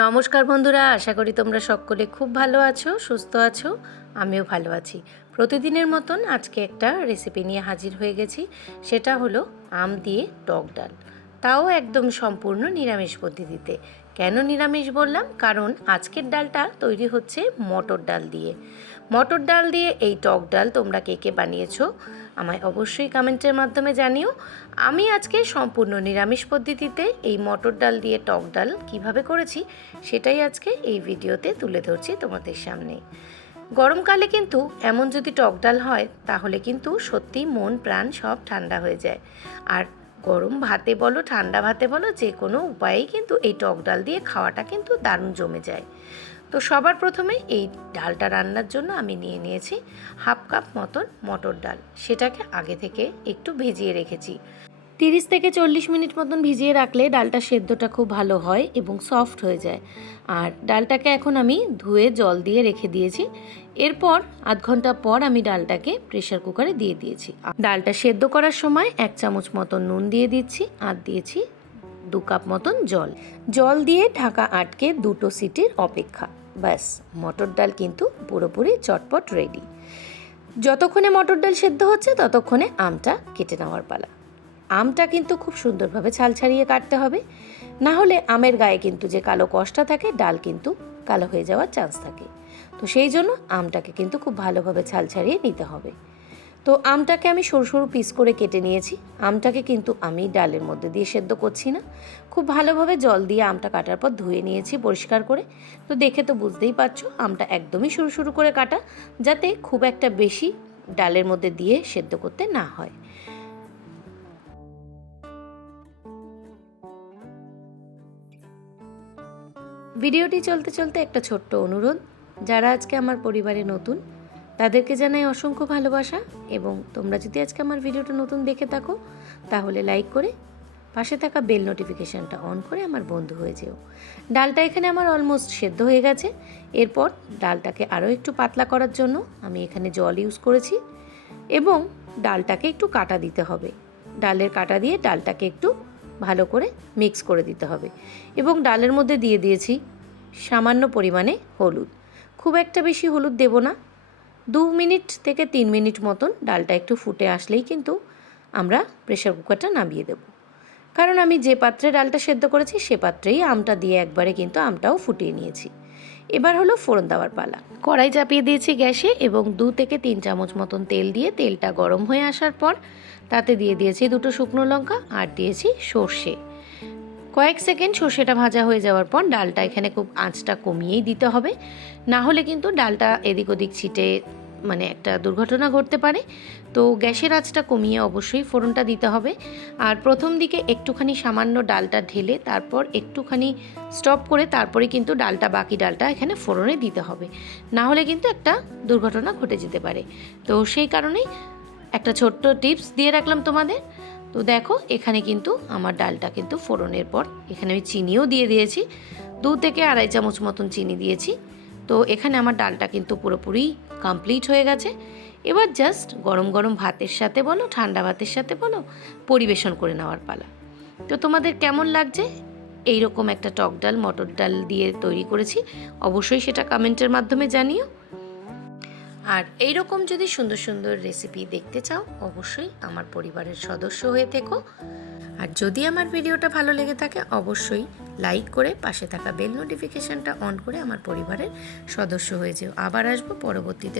নমস্কার বন্ধুরা, আশা করি তোমরা সকলে খুব ভালো আছো, সুস্থ আছো, আমিও ভালো আছি। প্রতিদিনের মতন আজকে একটা রেসিপি নিয়ে হাজির হয়ে গেছি, সেটা হলো আম দিয়ে টক ডাল। তাও একদম সম্পূর্ণ নিরামিষ পদ্ধতিতে। কেন নিরামিষ বললাম? কারণ আজকের ডালটা তৈরি হচ্ছে মটর ডাল দিয়ে। মটর ডাল দিয়ে এই টক ডাল তোমরা কে কে বানিয়েছো? আমায় অবশ্যই কমেন্টের মাধ্যমে জানিও। আমি আজকে সম্পূর্ণ নিরামিষ পদ্ধতিতে এই মটর ডাল দিয়ে টক ডাল কীভাবে করেছি, সেটাই আজকে এই ভিডিওতে তুলে ধরছি তোমাদের সামনে। গরমকালে কিন্তু এমন যদি টক ডাল হয়, তাহলে কিন্তু সত্যি মন, প্রাণ সব ঠান্ডা হয়ে যায়। আর গরম ভাতে বলো, ঠান্ডা ভাতে বলো যে কোনো উপায়েই কিন্তু এই টক ডাল দিয়ে খাওয়াটা কিন্তু দারুণ জমে যায়। তো সবার প্রথমে এই ডালটা রান্নার জন্য আমি নিয়ে নিয়েছি হাফ কাপ মতন মটর ডাল। সেটাকে আগে থেকে একটু ভেজিয়ে রেখেছি। তিরিশ থেকে চল্লিশ মিনিট মতন ভিজিয়ে রাখলে ডালটা সেদ্ধটা খুব ভালো হয় এবং সফট হয়ে যায়। আর ডালটাকে এখন আমি ধুয়ে জল দিয়ে রেখে দিয়েছি। এরপর আধ ঘণ্টা পর আমি ডালটাকে প্রেশার কুকারে দিয়ে দিয়েছি। ডালটা সেদ্ধ করার সময় এক চামচ মতন নুন দিয়ে দিচ্ছি আর দিয়েছি দু কাপ মতন জল। জল দিয়ে ঢাকা আটকে দুটো সিটির অপেক্ষা। ব্যাস, মটর ডাল কিন্তু পুরোপুরি চটপট রেডি যতক্ষণে মটর ডাল সেদ্ধ হচ্ছে, ততক্ষণে আমটা কেটে নেওয়ার পালা। আমটা কিন্তু খুব সুন্দরভাবে ছাল ছাড়িয়ে কাটতে হবে। না হলে আমের গায়ে কিন্তু যে কালো কষটা থাকে, ডাল কিন্তু কালো হয়ে যাওয়ার চান্স থাকে। তো সেই জন্য আমটাকে কিন্তু খুব ভালোভাবে ছাল ছাড়িয়ে নিতে হবে। তো আমটাকে আমি সরু সরু পিস করে কেটে নিয়েছি। আমটাকে কিন্তু আমি ডালের মধ্যে দিয়ে সেদ্ধ করছি না। খুব ভালোভাবে জল দিয়ে আমটা কাটার পর ধুয়ে নিয়েছি পরিষ্কার করে। তো দেখে তো বুঝতেই পারছ, আমটা একদমই সরু সরু করে কাটা, যাতে খুব একটা বেশি ডালের মধ্যে দিয়ে সেদ্ধ করতে না হয়। ভিডিওটি চলতে চলতে একটা ছোট্ট অনুরোধ। যারা আজকে আমার পরিবারে নতুন, তাদেরকে জানাই অসংখ্য ভালোবাসা এবং তোমরা যদি আজকে আমার ভিডিওটা নতুন দেখে থাকো, তাহলে লাইক করে পাশে থাকা বেল নোটিফিকেশানটা অন করে আমার বন্ধু হয়ে যেও। ডালটা এখানে আমার অলমোস্ট সেদ্ধ হয়ে গেছে। এরপর ডালটাকে আরও একটু পাতলা করার জন্য আমি এখানে জল ইউজ করেছি এবং ডালটাকে একটু কাটা দিতে হবে। ডালের কাটা দিয়ে ডালটাকে একটু ভালো করে মিক্স করে দিতে হবে। এবং ডালের মধ্যে দিয়ে দিয়েছি সামান্য পরিমাণে হলুদ। খুব একটা বেশি হলুদ দেব না। দু মিনিট থেকে তিন মিনিট মতন ডালটা একটু ফুটে আসলেই কিন্তু আমরা প্রেশার কুকারটা নামিয়ে দেব। কারণ আমি যে পাত্রে ডালটা সেদ্ধ করেছি সে পাত্রেই আমটা দিয়ে একবারে কিন্তু আমটাও ফুটিয়ে নিয়েছি। এবার হলো ফোড়ন দেওয়ার পালা। কড়াই চাপিয়ে দিয়েছি গ্যাসে এবং দু থেকে তিন চামচ মতন তেল দিয়ে তেলটা গরম হয়ে আসার পর তাতে দিয়ে দিয়েছি দুটো শুকনো লঙ্কা আর দিয়েছি সর্ষে। কয়েক সেকেন্ড সর্ষেটা ভাজা হয়ে যাওয়ার পর ডালটা এখানে খুব আঁচটা কমিয়েই দিতে হবে। না হলে কিন্তু ডালটা এদিক ওদিক ছিটে মানে একটা দুর্ঘটনা ঘটতে পারে। তো গ্যাসের আঁচটা কমিয়ে অবশ্যই ফোড়নটা দিতে হবে। আর প্রথম দিকে একটুখানি সামান্য ডালটা ঢেলে তারপর একটুখানি স্টপ করে তারপরে কিন্তু ডালটা, বাকি ডালটা এখানে ফোড়নে দিতে হবে। না হলে কিন্তু একটা দুর্ঘটনা ঘটে যেতে পারে। তো সেই কারণেই একটা ছোট্ট টিপস দিয়ে রাখলাম তোমাদের। তো দেখো, এখানে কিন্তু আমার ডালটা কিন্তু ফোড়নের পর এখানে আমি চিনিও দিয়ে দিয়েছি। দু থেকে আড়াই চামচ মতন চিনি দিয়েছি। তো এখানে আমার ডালটা কিন্তু পুরোপুরি কমপ্লিট হয়ে গেছে। এবার জাস্ট গরম গরম ভাতের সাথে বলো, ঠান্ডা ভাতের সাথে বলো, পরিবেশন করে নেওয়ার পালা। তো তোমাদের কেমন লাগছে? এই রকম একটা টক ডাল, মটর ডাল দিয়ে তৈরি করেছি। অবশ্যই সেটা কমেন্টের মাধ্যমে জানিও। আর এই রকম যদি সুন্দর সুন্দর রেসিপি দেখতে চাও, অবশ্যই আমার পরিবারের সদস্য হয়ে থেকো। আর যদি আমার ভিডিওটা ভালো লেগে থাকে, অবশ্যই লাইক করে পাশে থাকা বেল নোটিফিকেশানটা অন করে আমার পরিবারের সদস্য হয়ে যেও। আবার আসব পরবর্তীতে